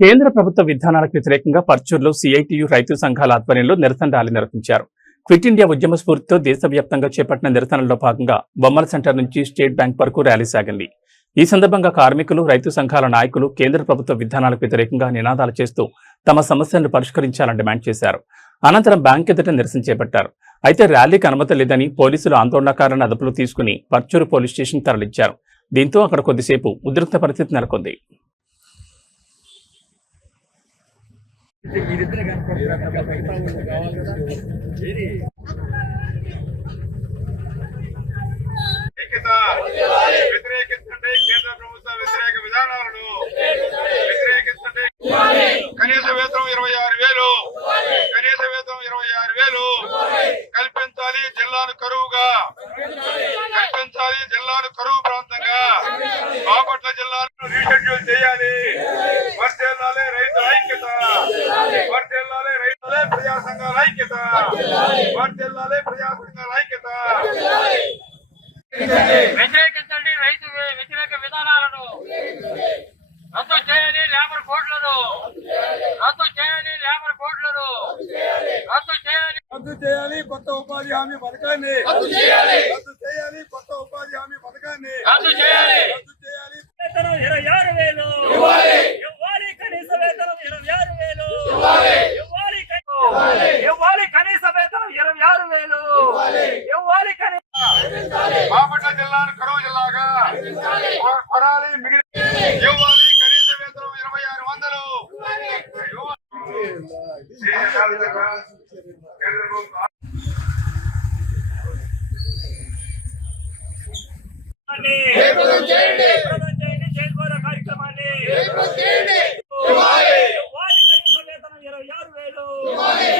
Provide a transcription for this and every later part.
కేంద్ర ప్రభుత్వ విధానాలకు వ్యతిరేకంగా పర్చూరులో సిఐటియు రైతు సంఘాల ఆధ్వర్యంలో నిరసన ర్యాలీ నిర్వహించారు. క్విట్ ఇండియా ఉద్యమ స్ఫూర్తితో దేశవ్యాప్తంగా చేపట్టిన నిరసనలో భాగంగా బొమ్మల సెంటర్ నుంచి స్టేట్ బ్యాంక్ వరకు ర్యాలీ సాగింది. ఈ సందర్భంగా కార్మికులు, రైతు సంఘాల నాయకులు కేంద్ర ప్రభుత్వ విధానాలకు వ్యతిరేకంగా నినాదాలు చేస్తూ తమ సమస్యలను పరిష్కరించాలని డిమాండ్ చేశారు. అనంతరం బ్యాంక్ ఎదుట నిరసన చేపట్టారు. అయితే ర్యాలీకి అనుమతి లేదని పోలీసులు ఆందోళనకారులను అదుపులో తీసుకుని పర్చూరు పోలీస్ స్టేషన్ తరలించారు. దీంతో అక్కడ కొద్దిసేపు ఉద్రిక్త పరిస్థితి నెలకొంది. వ్యతిరేకిస్తుంటే కేంద్ర ప్రభుత్వ వ్యతిరేక విధానాలను వ్యతిరేకిస్తుంటే కనీస వేతనం 26,000, కనీస వేతనం 26,000 కల్పించాలి. జిల్లాను కరువుగా కల్పించాలి. జిల్లాను కరువు ప్రాంతంగా బాపట్ల జిల్లాను రీషెడ్యూల్ చేయాలి. వర్ధిల్లాలి రైతుల ఐక్యత, వర్ధిల్లాలి రైతులే ప్రజా సంఘాల ఐక్యత, వర్ధిల్లాలి ప్రజా సంఘాల ఐక్యత. వ్యతిరేకించండి రైతు వ్యతిరేక విధానాలను, రద్దు చేయాలి లేబర్ కోడ్లను, రద్దు చేయాలి లేబర్ కోడ్లను, రద్దు చేయాలి. రద్దు చేయాలి కొత్త ఉపాధి హామీ పథకాన్ని, రద్దు చేయాలి. రద్దు చేయాలి కొత్త ఉపాధి హామీ పథకాన్ని, రద్దు చేయాలి. రద్దు చేయాలి. వేతనం 26,000 ఇవ్వాలి. ఇవ్వాలి. కనీస వేతనం 26,000 ఇవ్వాలి. ఇవ్వాలి. ఇవ్వాలి. కనీస వేతనం 26,000 ఇవ్వాలి. కనీస బాపట్ల జిల్లాను కరువు జిల్లాగా కొనాలి. మిగిలి ఇవ్వాలి. కనీస వేతనం 2,600 కార్యక్రమాన్ని ఇవ్వాలి. కనీస వేతనం 26,000 ఇవ్వాలి.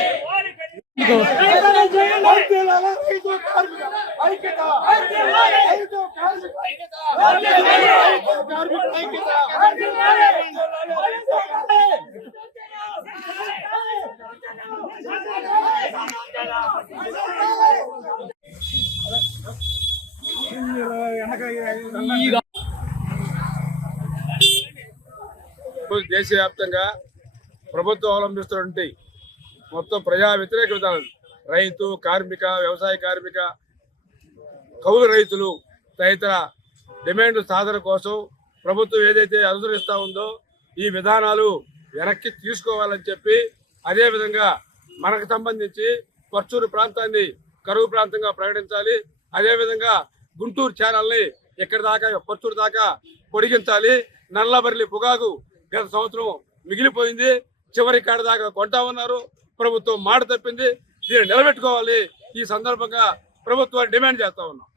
దేశవ్యాప్తంగా ప్రభుత్వం అవలంబిస్తున్నటువంటి మొత్తం ప్రజా వ్యతిరేక విధానాలు, రైతు, కార్మిక, వ్యవసాయ కార్మిక, కౌలు రైతులు తదితర డిమాండ్ సాధన కోసం ప్రభుత్వం ఏదైతే అనుసరిస్తూ ఉందో ఈ విధానాలు వెనక్కి తీసుకోవాలని చెప్పి, అదేవిధంగా మనకు సంబంధించి పర్చూరు ప్రాంతాన్ని కరువు ప్రాంతంగా ప్రకటించాలి. అదేవిధంగా గుంటూరు ఛానల్ని ఎక్కడి దాకా పర్చూరు దాకా పొడిగించాలి. నల్లబర్లి పొగాకు గత సంవత్సరం మిగిలిపోయింది, చివరి కాడ దాకా కొంటా ఉన్నారు. ప్రభుత్వం మాట తప్పింది, దీన్ని నిలబెట్టుకోవాలి. ఈ సందర్భంగా ప్రభుత్వాన్ని డిమాండ్ చేస్తా ఉన్నాం.